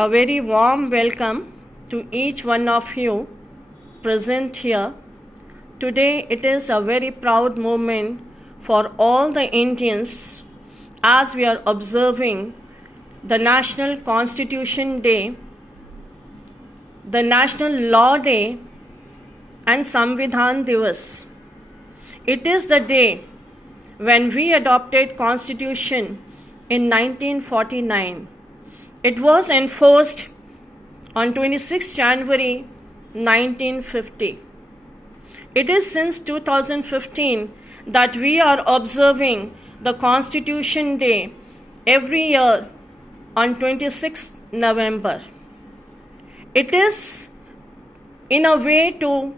A very warm welcome to each one of you present here. Today it is a very proud moment for all the Indians as we are observing the National Constitution Day, the National Law Day and Samvidhan Divas. It is the day when we adopted Constitution in 1949. It was enforced on 26 January 1950. It is since 2015 that we are observing the Constitution Day every year on 26 November. It is in a way to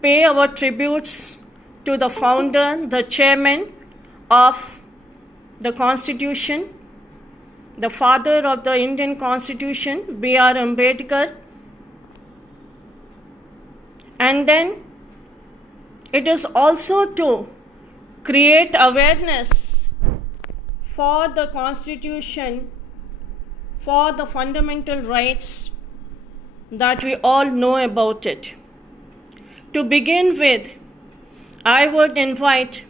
pay our tributes to the founder, the chairman of the Constitution, the father of the Indian Constitution, B.R. Ambedkar. And then it is also to create awareness for the Constitution, for the fundamental rights that we all know about it. To begin with, I would invite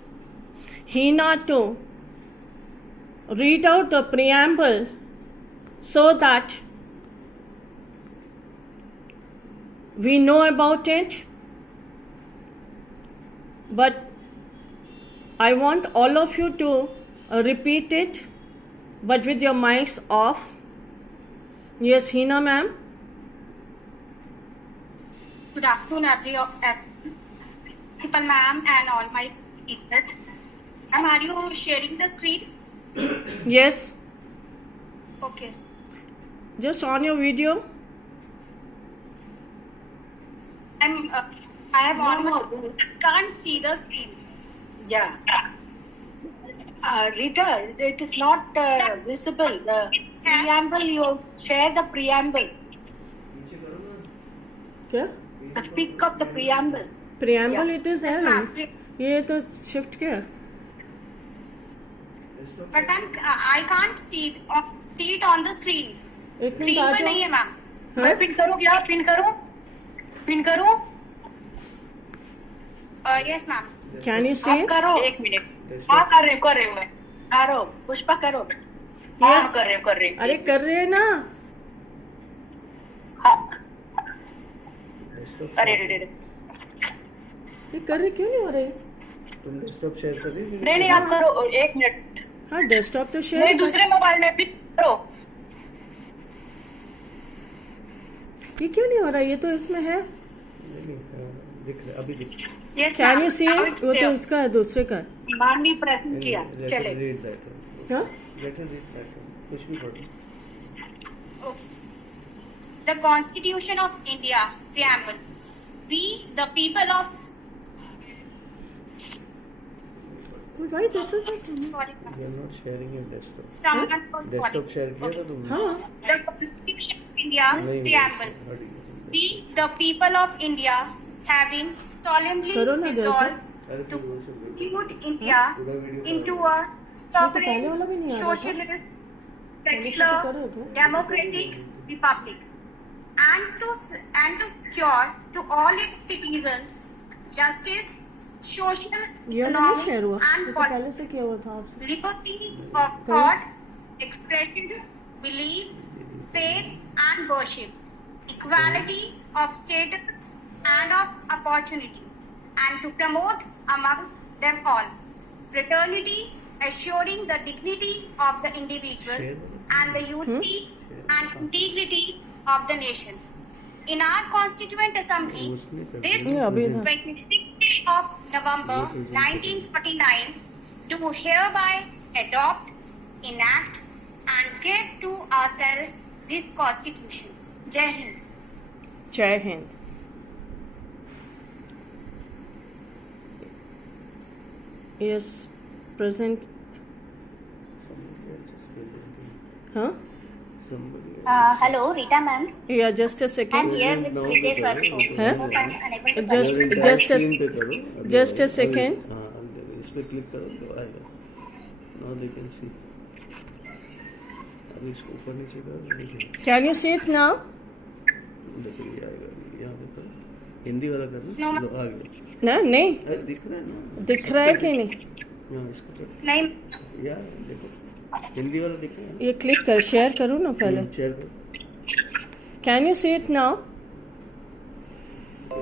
Hina to read out the preamble so that we know about it. But I want all of you to repeat it, but with your mics off. Yes, Hina ma'am. Good afternoon, principal ma'am and all my teachers. Ma'am, are you sharing the screen? Yes. Okay. Just on your video. I have on. Can't see the screen. Yeah. Rita, it is not visible. The preamble, you share the preamble. क्या? The pic of the preamble. Preamble Yeah. it is there ना? ये तो shift क्या? But I can't see it on the screen. एक Screen minute आ पर नहीं है जाओ. मैम. मैं पिन करूँ क्या? पिन करूँ? Yes ma'am. Can you see आप it? करो. एक मिनट. हाँ कर रहे हो मैं. करो. पुष्पा करो. हाँ Yes. कर रहे हो. अरे कर रहे हैं ना. हाँ. अरे ये कर रहे क्यों नहीं हो रहे? तुम डेस्कटॉप शेयर कर रही हो? नहीं आप करो. एक मिनट. हाँ डेस्कटॉप तो शेयर. नहीं दूसरे मोबाइल में भी करो. ये क्यों नहीं हो रहा? ये तो इसमें है. नहीं, दिख रहा अभी दिख रहा Yes Can ma'am. you see it? वो तो इसका है दूसरे का. मानवी प्रेजेंट किया. है. चले. Read that. हाँ? Let him read that. कुछ भी पढ़ो. The Constitution of India, Preamble. We, the people of. Why this is not? Sorry ma'am. You are not sharing your desktop. Someone was desktop calling. Share किया था तुमने? हाँ. The Constitution of India, नहीं, Preamble. We, the people of India, having solemnly करो ना resolved अरे to फिर वो सब constitute India पूरा वीडियो into a पहले वाला भी नहीं आ रहा था। socialist, पहले से तो secular, करो तो। democratic republic, and to secure to all its citizens justice, social, ये वाला नहीं शेयर हुआ. economic, ये and तो पहले political से किया हुआ था आपसे. liberty of thought, expression, belief, faith, and worship, equality of status and of opportunity, and to promote among them all fraternity, assuring the dignity of the individual and the unity and integrity of the nation. In our Constituent Assembly, this Yeah, abhi na. 26th of November 1949, do hereby adopt, enact, and give to ourselves this Constitution. Jai Hind. जय हिंद. Yes, present. Huh? Hello, Rita ma'am. Yeah, just a I'm second. here with Vijay first. Huh? Hope I'm unable to Just- connect. just a- screen पे करो. अभी just a आएगा. second. अभी- हाँ अभी देखो. इस पे क्लिक करो तो आएगा. Now they can see. अभी इसको ऊपर नीचे कर, देखिए Can you see it now? देखो ये आएगा, यहाँ देखो हिंदी वाला करना, लो आ गया। ना नहीं अरे दिख रहा है ना, दिख रहा है कि नहीं? हाँ इसको कर नहीं यार, देखो हिंदी वाला दिख रहा है ये क्लिक कर, शेयर करूँ ना पहले। ना, शेयर कर। Can you see it now? ये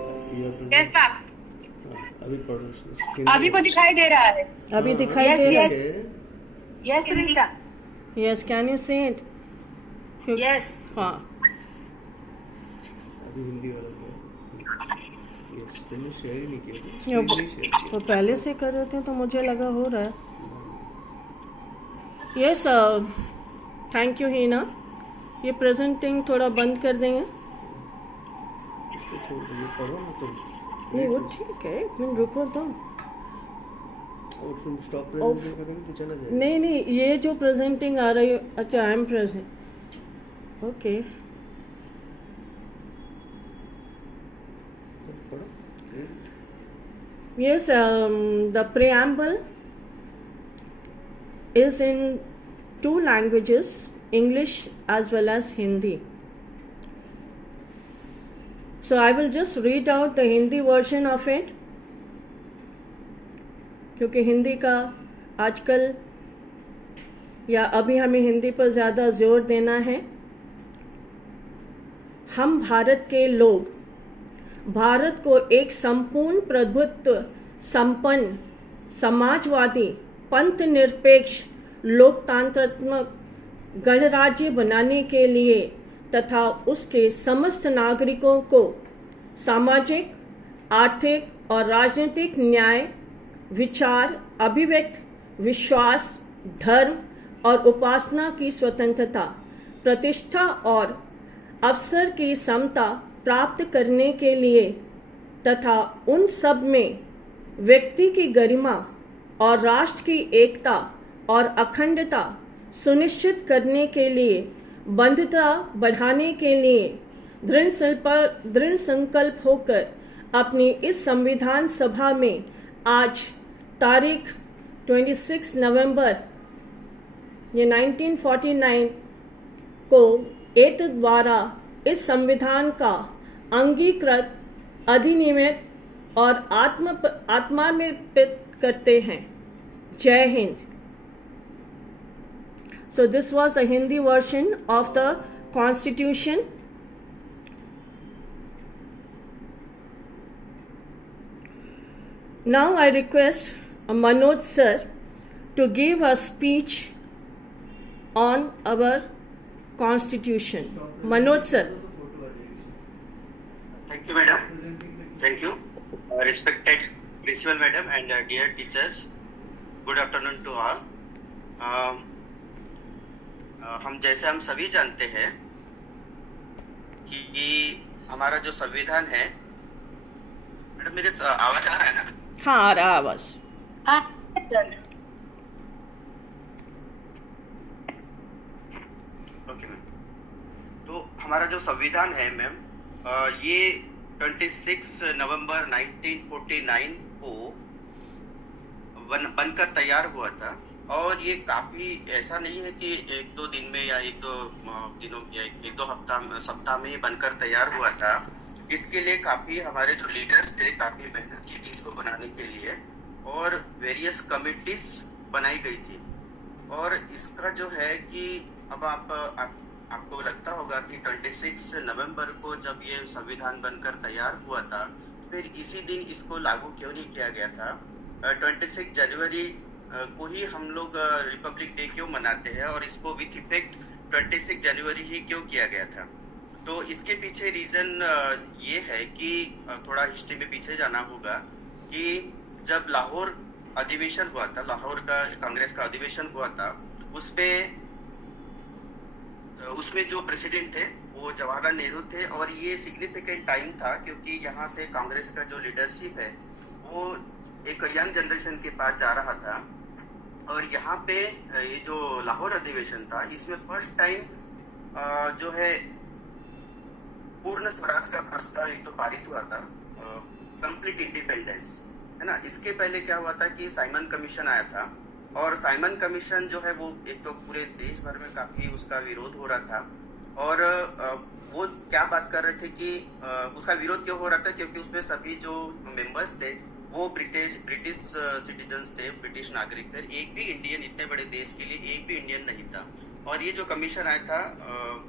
यस मैम हाँ, अभी पढ़ो इसको, अभी को दिखाई दे रहा है। अभी दिखाई Yes, दे रहा yes. है? Yes Rita, Yes, can you see it? Yes. हाँ, अभी हिंदी वाला यस, तुमने शेयर ही नहीं किया, यो, स्क्रीन नहीं शेयर किया। वो पहले से कर रहे थे तो मुझे लगा हो रहा है। यस, थैंक यू हीना। ये प्रेजेंटिंग थोड़ा बंद कर देंगे। इसको छोड़ दो, ये पढ़ो ना तुम, नहीं वो ठीक है, एक मिनट रुको तो। और तुम स्टॉप प्रेजेंटिंग करेंगे तो चला जाएगा। नहीं नहीं, ये जो प्रेजेंटिंग आ रही है, अच्छा आई एम प्रेजेंट, ओके। पढ़ो। Yes, the preamble is in two languages, English as well as Hindi. So I will just read out the Hindi version of it, क्योंकि हिंदी का आजकल या अभी हमें हिंदी पर ज़्यादा जोर देना है। हम भारत के लोग भारत को एक संपूर्ण प्रभुत्व संपन्न समाजवादी पंथ निरपेक्ष लोकतांत्रात्मक गणराज्य बनाने के लिए तथा उसके समस्त नागरिकों को सामाजिक, आर्थिक और राजनीतिक न्याय, विचार, अभिव्यक्ति, विश्वास, धर्म और उपासना की स्वतंत्रता, प्रतिष्ठा और अवसर की समता प्राप्त करने के लिए तथा उन सब में व्यक्ति की गरिमा और राष्ट्र की एकता और अखंडता सुनिश्चित करने के लिए बंधुता बढ़ाने के लिए दृढ़ संकल्प होकर अपनी इस संविधान सभा में आज तारीख 26 नवंबर ये 1949 को एत द्वारा इस संविधान का अंगीकृत, अधिनियमित और आत्मार्पित करते हैं। जय Hind. So this was the Hindi version of the Constitution. Now I request Manoj sir to give a speech on our Constitution. Manoj sir. Thank you, madam. Thank you. Respected principal madam and dear teachers, good afternoon to all. हम सभी जानते हैं कि हमारा जो संविधान है, madam मेरे आवाज आ रहा है ना? हाँ आ रहा आवाज। हाँ, ओके मैम। तो हमारा जो संविधान है मैम, ये 26 नवंबर 1949 को बनकर तैयार हुआ था। और ये काफी ऐसा नहीं है कि एक दो दिन में या एक दो दिनों या एक दो सप्ताह में ये बनकर तैयार हुआ था। इसके लिए काफी हमारे जो लीडर्स थे काफी मेहनत की थी इसको बनाने के लिए, और वेरियस कमिटीज बनाई गई थी। और इसका जो है कि अब आपको लगता होगा कि 26 नवंबर को जब ये संविधान बनकर तैयार हुआ था, फिर इसी दिन इसको लागू क्यों नहीं किया गया था? 26 जनवरी को ही हम लोग रिपब्लिक डे क्यों मनाते हैं, और इसको विथ इफेक्ट 26 जनवरी ही क्यों किया गया था? तो इसके पीछे रीजन ये है कि थोड़ा हिस्ट्री में पीछे जाना होगा कि जब लाहौर अधिवेशन हुआ था, लाहौर का कांग्रेस का अधिवेशन हुआ था, उसमें जो प्रेसिडेंट थे वो जवाहरलाल नेहरू थे। और ये सिग्निफिकेंट टाइम था क्योंकि यहाँ से कांग्रेस का जो लीडरशिप है वो एक यंग जनरेशन के पास जा रहा था। और यहाँ पे ये जो लाहौर अधिवेशन था, इसमें फर्स्ट टाइम जो है पूर्ण स्वराज का प्रस्ताव एक तो पारित हुआ था, कंप्लीट इंडिपेंडेंस, है ना। इसके पहले क्या हुआ था कि साइमन कमीशन आया था और साइमन कमीशन जो है वो एक तो पूरे देश भर में काफी उसका विरोध हो रहा था। और वो क्या बात कर रहे थे कि उसका विरोध क्यों हो रहा था, क्योंकि उसमें सभी जो मेंबर्स थे वो ब्रिटिश सिटीजन्स थे, ब्रिटिश नागरिक थे। एक भी इंडियन, इतने बड़े देश के लिए एक भी इंडियन नहीं था। और ये जो कमीशन आया था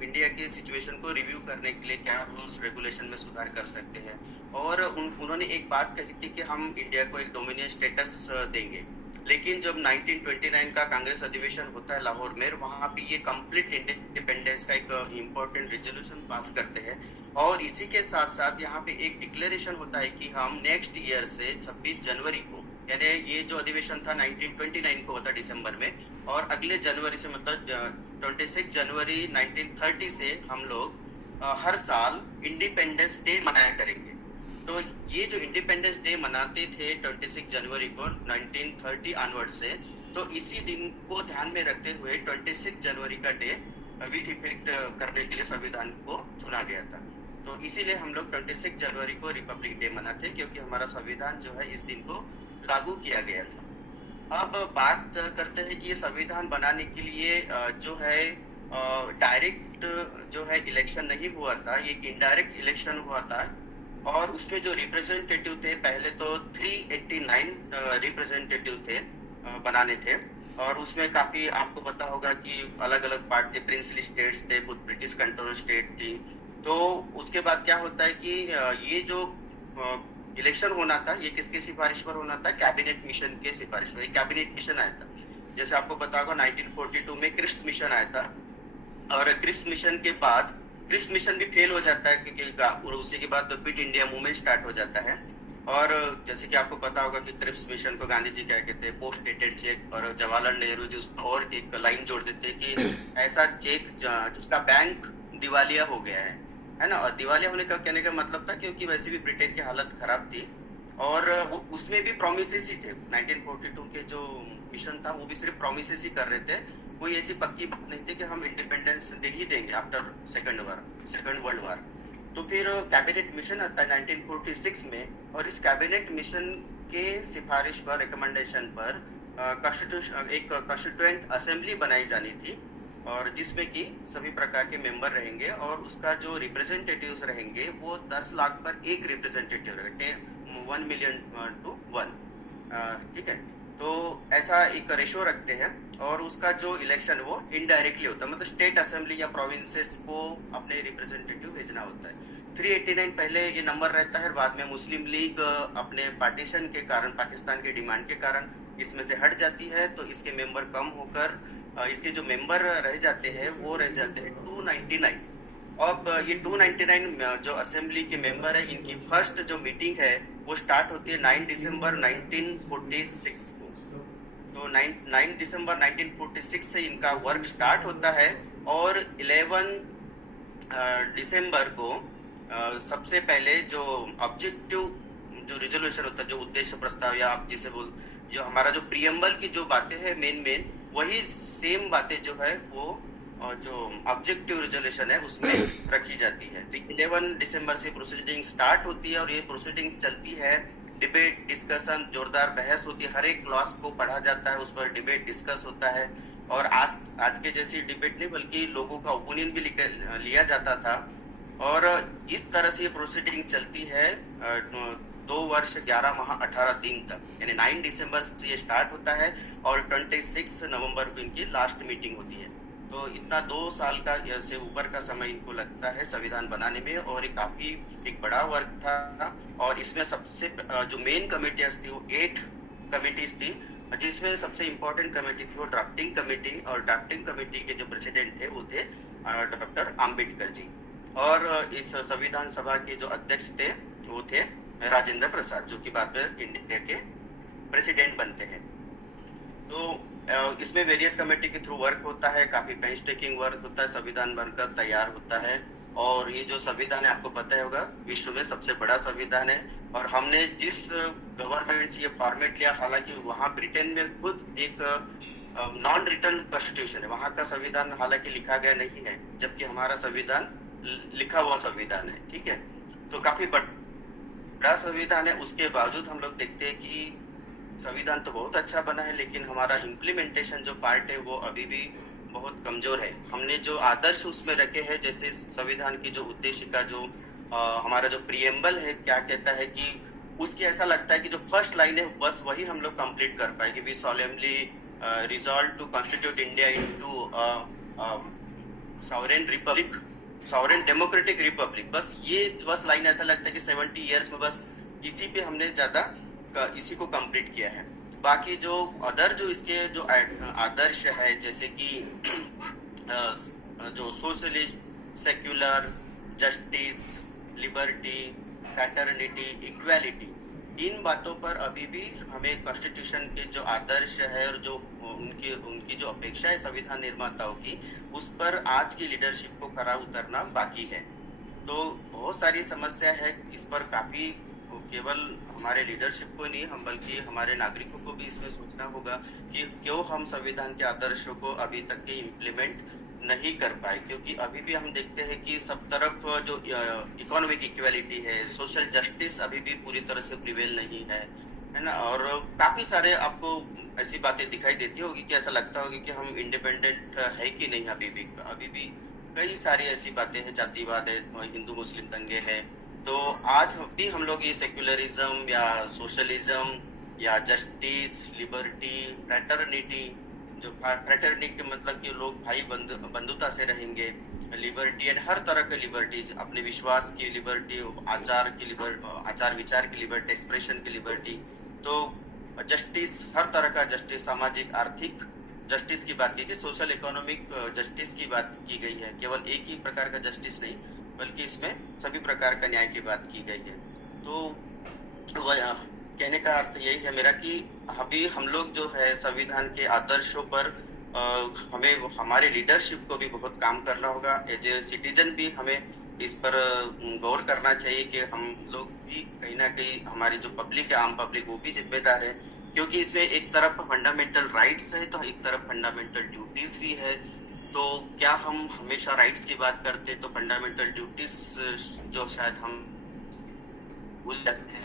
इंडिया की सिचुएशन को रिव्यू करने के लिए, क्या रूल्स रेगुलेशन में सुधार कर सकते हैं। और उन्होंने एक बात कही थी कि हम इंडिया को एक डोमिनियन स्टेटस देंगे। लेकिन जब 1929 का कांग्रेस अधिवेशन होता है लाहौर में, वहां पे ये कंप्लीट इंडिपेंडेंस का एक इम्पोर्टेंट रेजोल्यूशन पास करते हैं। और इसी के साथ साथ यहाँ पे एक डिक्लेरेशन होता है कि हम नेक्स्ट ईयर से 26 जनवरी को, यानी ये जो अधिवेशन था 1929 को होता दिसंबर में, और अगले जनवरी से मतलब 26 जनवरी 1930 से हम लोग हर साल इंडिपेंडेंस डे मनाया करेंगे। तो ये जो इंडिपेंडेंस डे मनाते थे 26 जनवरी को 1930 ऑनवर्ड से, तो इसी दिन को ध्यान में रखते हुए 26 जनवरी का डे विथ इफेक्ट करने के लिए संविधान को चुना गया था। तो इसीलिए हम लोग 26 जनवरी को रिपब्लिक डे मनाते हैं, क्योंकि हमारा संविधान जो है इस दिन को लागू किया गया था। अब बात करते हैं कि ये संविधान बनाने के लिए जो है डायरेक्ट जो है इलेक्शन नहीं हुआ था, ये इनडायरेक्ट इलेक्शन हुआ था। और उसमें जो रिप्रेजेंटेटिव थे, पहले तो 389 रिप्रेजेंटेटिव थे बनाने थे। और उसमें काफी आपको पता होगा कि अलग अलग पार्ट थे, प्रिंसली स्टेट्स थे, कुछ ब्रिटिश कंट्रोल स्टेट थी। तो उसके बाद क्या होता है कि ये जो इलेक्शन होना था, ये किसके सिफारिश पर होना था? कैबिनेट मिशन के सिफारिश पर। कैबिनेट मिशन आया था, जैसे आपको पता होगा 1942 में क्रिप्स मिशन आया था। और क्रिप्स मिशन के बाद क्रिप्स मिशन भी फेल हो जाता है, क्योंकि उसी के बाद क्विट इंडिया मूवमेंट स्टार्ट हो जाता है। और जैसे कि आपको पता होगा कि क्रिप्स मिशन को गांधी जी क्या कहते हैं, पोस्ट डेटेड चेक। और जवाहरलाल नेहरू जी उसमें और एक लाइन जोड़ देते हैं कि ऐसा चेक जिसका बैंक दिवालिया हो गया है ना। और दिवालिया होने का कहने का मतलब था क्योंकि वैसे भी ब्रिटेन की हालत खराब थी। और उसमें भी प्रोमिसेस ही थे। 1942 के जो मिशन था वो भी सिर्फ प्रोमिसेस ही कर रहे थे, कोई ऐसी पक्की बात नहीं थी कि हम इंडिपेंडेंस दे ही देंगे आफ्टर सेकंड वर्ल्ड वॉर। तो फिर कैबिनेट मिशन आता है 1946 में, और इस कैबिनेट मिशन के सिफारिश पर, रिकमेंडेशन पर एक कॉन्स्टिट्यूएंट असेंबली बनाई जानी थी, और जिसमें कि सभी प्रकार के मेंबर रहेंगे। और उसका जो रिप्रेजेंटेटिव्स रहेंगे वो 10 लाख पर एक रिप्रेजेंटेटिव रहेंगे, 1 मिलियन to 1। ठीक है, तो ऐसा एक रेशो रखते हैं। और उसका जो इलेक्शन वो इनडायरेक्टली होता है, मतलब स्टेट असेंबली या प्रोविंसेस को अपने रिप्रेजेंटेटिव भेजना होता है। 389 पहले ये नंबर रहता है, बाद में मुस्लिम लीग अपने पार्टीशन के कारण, पाकिस्तान के डिमांड के कारण इसमें से हट जाती है। तो इसके मेंबर कम होकर इसके जो मेंबर रह जाते हैं वो रह जाते हैं 299। अब ये 299 जो असेंबली के मेंबर है, इनकी फर्स्ट जो मीटिंग है वो स्टार्ट होती है 9 दिसंबर 1946 को। तो 9 दिसंबर 1946 से इनका वर्क स्टार्ट होता है। और 11 दिसंबर को सबसे पहले जो ऑब्जेक्टिव जो रिजोल्यूशन होता है, जो उद्देश्य प्रस्ताव या आप जिसे जो हमारा जो प्रियम्बल की जो बातें हैं मेन वही सेम बातें जो है वो जो ऑब्जेक्टिव रिजोल्यूशन है उसमें रखी जाती है। तो 11 दिसंबर से प्रोसीडिंग स्टार्ट होती है, और ये प्रोसीडिंग्स चलती है। डिबेट, डिस्कशन, जोरदार बहस होती है। हर एक क्लॉज को पढ़ा जाता है, उस पर डिबेट डिस्कस होता है। और आज के जैसी डिबेट नहीं, बल्कि लोगों का ओपिनियन भी लिया जाता था। और इस तरह से ये प्रोसीडिंग चलती है 2 वर्ष 11 माह 18 दिन तक, यानी 9 दिसंबर से ये स्टार्ट होता है और 26 नवंबर को इनकी लास्ट मीटिंग होती है। तो इतना 2 साल का से ऊपर का समय इनको लगता है संविधान बनाने में, और ये काफी एक बड़ा वर्क था। और इसमें सबसे जो मेन कमेटियां थी वो 8 कमेटीज थी, जिसमें सबसे इम्पोर्टेंट कमेटी थी वो ड्राफ्टिंग कमेटी। और ड्राफ्टिंग कमेटी के जो प्रेसिडेंट थे वो थे डॉक्टर आम्बेडकर जी। और इस संविधान सभा के जो अध्यक्ष थे वो थे राजेंद्र प्रसाद, जो कि बाद में इंडिया के प्रेसिडेंट बनते हैं। तो इसमें वेरियस कमेटी के थ्रू वर्क होता है, काफी पेंस्टेकिंग वर्क होता है, संविधान बनकर तैयार होता है। और ये जो संविधान है आपको पता होगा विश्व में सबसे बड़ा संविधान है। और हमने जिस गवर्नमेंट से ये फॉर्मेट लिया, हालांकि वहाँ ब्रिटेन में खुद एक नॉन रिटन कॉन्स्टिट्यूशन है, वहाँ का संविधान हालांकि लिखा गया नहीं है, जबकि हमारा संविधान लिखा हुआ संविधान है। ठीक है, तो काफी बड़ा संविधान है। उसके बावजूद हम लोग देखते हैं कि संविधान तो बहुत अच्छा बना है, लेकिन हमारा इम्प्लीमेंटेशन जो पार्ट है वो अभी भी बहुत कमजोर है। हमने जो आदर्श उसमें रखे हैं, जैसे संविधान की जो उद्देशिका जो हमारा जो प्रियम्बल है क्या कहता है कि उसकी ऐसा लगता है कि जो फर्स्ट लाइन है बस वही हम लोग कंप्लीट कर पाए कि we solemnly resolve to constitute India into sovereign republic, sovereign democratic republic. बस लाइन ऐसा लगता है कि 70 ईयर्स में बस इसी पे हमने ज्यादा इसी को कंप्लीट किया है। बाकी जो अदर जो इसके जो आदर्श है, जैसे कि जो socialist, secular, justice, liberty, fraternity, equality, इन बातों पर अभी भी हमें कॉन्स्टिट्यूशन के जो आदर्श है और जो उनकी जो अपेक्षा है संविधान निर्माताओं की, उस पर आज की लीडरशिप को खरा उतरना बाकी है। तो बहुत सारी समस्या है, इस पर काफी केवल हमारे लीडरशिप को नहीं हम बल्कि हमारे नागरिकों को भी इसमें सोचना होगा कि क्यों हम संविधान के आदर्शों को अभी तक के इम्प्लीमेंट नहीं कर पाए, क्योंकि अभी भी हम देखते हैं कि सब तरफ जो इकोनॉमिक इक्वालिटी है, सोशल जस्टिस अभी भी पूरी तरह से प्रिवेल नहीं है ना। और काफी सारे आपको ऐसी बातें दिखाई देती होगी कि ऐसा लगता होगी कि हम इंडिपेंडेंट है कि नहीं। अभी भी कई सारी ऐसी बातें हैं, जातिवाद है, हिंदू मुस्लिम दंगे हैं। तो आज भी हम लोग ये सेक्युलरिज्म या सोशलिज्म या जस्टिस, लिबर्टी, फ्रैटर्निटी, जो फ्रैटर्निटी मतलब कि लोग भाई बंधुता से रहेंगे, लिबर्टी एंड हर तरह के लिबर्टीज, अपने विश्वास की लिबर्टी, आचार की लिबर्टी, आचार विचार की लिबर्टी, एक्सप्रेशन की लिबर्टी। तो जस्टिस, हर तरह का जस्टिस, सामाजिक आर्थिक जस्टिस की बात की गई, सोशल इकोनॉमिक जस्टिस की बात की गई है। केवल एक ही प्रकार का जस्टिस नहीं बल्कि इसमें सभी प्रकार का न्याय की बात की गई है। तो कहने का अर्थ यही है मेरा कि अभी हम लोग जो है संविधान के आदर्शों पर हमें हमारे लीडरशिप को भी बहुत काम करना होगा। एज ए सिटीजन भी हमें इस पर गौर करना चाहिए कि हम लोग भी कहीं ना कहीं हमारी जो पब्लिक है, आम पब्लिक, वो भी जिम्मेदार है, क्योंकि इसमें एक तरफ फंडामेंटल राइट्स है तो एक तरफ फंडामेंटल ड्यूटीज भी है। तो क्या हम हमेशा राइट्स की बात करते तो फंडामेंटल ड्यूटीज जो शायद हम भूल जाते हैं।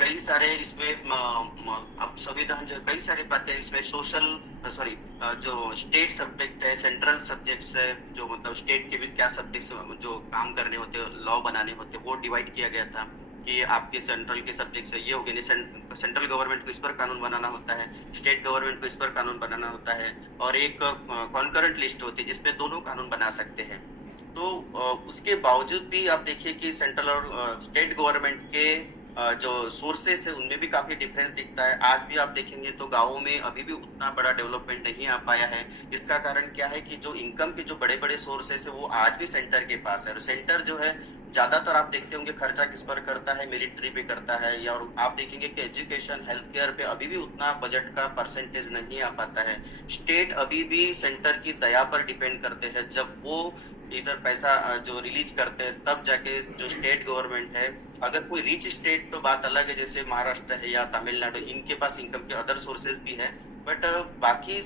कई सारे इसमें अब संविधान जो कई सारी बातें इसमें जो स्टेट सब्जेक्ट है, सेंट्रल सब्जेक्ट्स है, जो मतलब स्टेट के भी क्या सब्जेक्ट्स जो काम करने होते, लॉ बनाने होते, वो डिवाइड किया गया था कि आपके सेंट्रल के सब्जेक्ट्स ये हो गए। सेंट्रल गवर्नमेंट को इस पर कानून बनाना होता है, स्टेट गवर्नमेंट को इस पर कानून बनाना होता है, और एक कॉन्करेंट लिस्ट होती है जिसमें दोनों कानून बना सकते हैं। तो उसके बावजूद भी आप देखिए कि सेंट्रल और स्टेट गवर्नमेंट के जो सोर्सेस है उनमें भी काफी डिफरेंस दिखता है। आज भी आप देखेंगे तो गाँवों में अभी भी उतना बड़ा डेवलपमेंट नहीं आ पाया है। इसका कारण क्या है कि जो इनकम के जो बड़े बड़े सोर्सेस है वो आज भी सेंटर के पास है। और सेंटर जो है ज्यादातर आप देखते होंगे खर्चा किस पर करता है, मिलिट्री पे करता है, या और आप देखेंगे कि एजुकेशन, हेल्थ केयर पे अभी भी उतना बजट का परसेंटेज नहीं आ पाता है। स्टेट अभी भी सेंटर की दया पर डिपेंड करते हैं। जब वो इधर पैसा जो रिलीज करते हैं तब जाके जो स्टेट गवर्नमेंट है, अगर कोई रिच स्टेट तो बात अलग है, जैसे महाराष्ट्र है या तमिलनाडु, इनके पास इनकम के अदर सोर्सेज भी है, बट बाकी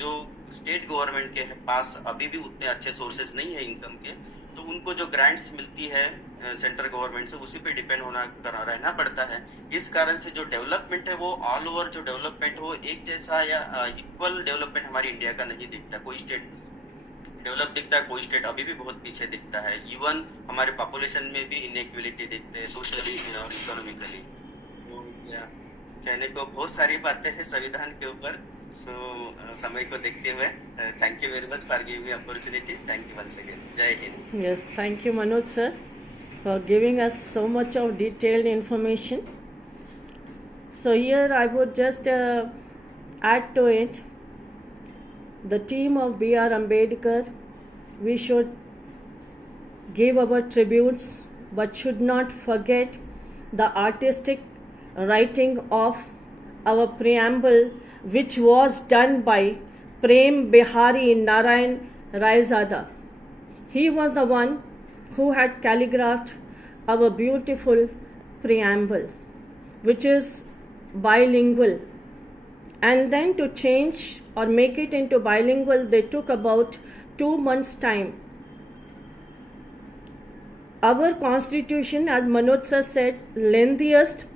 जो स्टेट गवर्नमेंट के पास अभी भी उतने अच्छे सोर्सेज नहीं है इनकम के। तो उनको जो ग्रांट्स मिलती है सेंट्रल गवर्नमेंट से उसी पे डिपेंड रहना पड़ता है। इस कारण से जो डेवलपमेंट है वो ऑल ओवर जो डेवलपमेंट हो एक जैसा या इक्वल डेवलपमेंट हमारी इंडिया का नहीं दिखता। कोई स्टेट डेवलप दिखता है, कोई स्टेट अभी भी बहुत पीछे दिखता है। इवन हमारे पॉपुलेशन में भी इनइक्वलिटी दिखते हैं, सोशली और इकोनॉमिकली। तो कहने को बहुत सारी बातें हैं संविधान के ऊपर। समय को देखते हुए thank you very much for giving me opportunity. Thank you once again. जय हिंद। Yes, thank you Manoj sir for giving us so much of detailed information. So here I would just add to it, the team of B.R. Ambedkar, we should give our tributes but should not forget the artistic writing of our preamble, which was done by Prem Bihari Narayan Raizada. He was the one who had calligraphed our beautiful preamble, which is bilingual. And then to change or make it into bilingual, they took about 2 months' time. Our constitution, as Manoj sir said, lengthiest,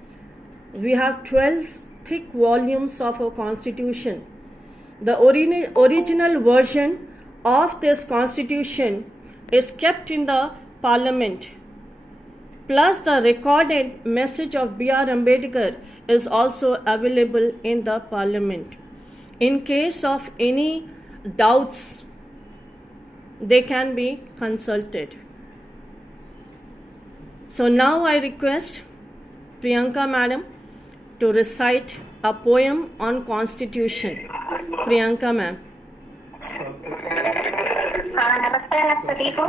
we have 12 thick volumes of our constitution. The original version of this constitution is kept in the parliament. Plus, the recorded message of B.R. Ambedkar is also available in the parliament. In case of any doubts, they can be consulted. So now I request Priyanka madam to recite a poem on constitution. Priyanka ma'am. नमस्ते सभी को